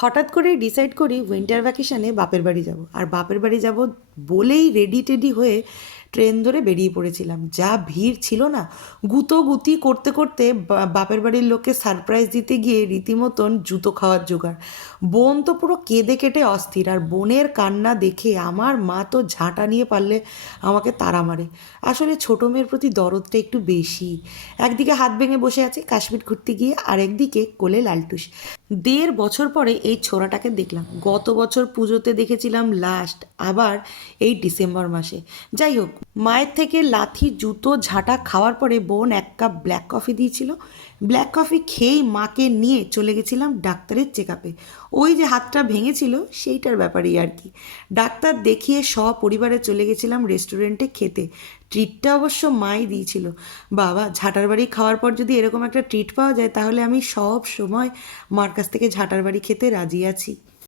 হঠাৎ করেই ডিসাইড করি উইন্টার ভ্যাকেশনে বাপের বাড়ি যাব। আর বাপের বাড়ি যাব বলেই রেডি টেডি হয়ে ট্রেন ধরে বেরিয়ে পড়েছিলাম। যা ভিড় ছিল না, গুতোগুতি করতে করতে বাপের বাড়ির লোককে সারপ্রাইজ দিতে গিয়ে রীতিমতন জুতো খাওয়ার জোগাড়। বোন তো পুরো কেঁদে কেটে অস্থির, আর বোনের কান্না দেখে আমার মা তো ঝাঁটা নিয়ে পারলে আমাকে তাড়া মারে। আসলে ছোটো মেয়ের প্রতি দরদটা একটু বেশি। একদিকে হাত ভেঙে বসে আছে কাশ্মীর ঘুরতে গিয়ে, আর একদিকে কোলে লালটুস। 1.5 বছর পরে এই ছোড়াটাকে দেখলাম। গত বছর পুজোতে দেখেছিলাম লাস্ট, আবার এই ডিসেম্বর মাসে। যাই হোক, মায়ের থেকে লাথি জুতো ঝাঁটা খাওয়ার পরে বোন 1 কাপ ব্ল্যাক কফি দিয়েছিল। ব্ল্যাক কফি খেয়েই মাকে নিয়ে চলে গেছিলাম ডাক্তারের চেক আপে। ওই যে হাতটা ভেঙেছিল সেইটার ব্যাপারেই আর কি। ডাক্তার দেখিয়ে সপরিবারে চলে গেছিলাম রেস্টুরেন্টে খেতে। ট্রিটটা অবশ্য মাই দিয়েছিল। বাবা, ঝাঁটার বাড়ি খাওয়ার পর যদি এরকম একটা ট্রিট পাওয়া যায় তাহলে আমি সব সময় মার কাছ থেকে ঝাঁটার বাড়ি খেতে রাজি আছি।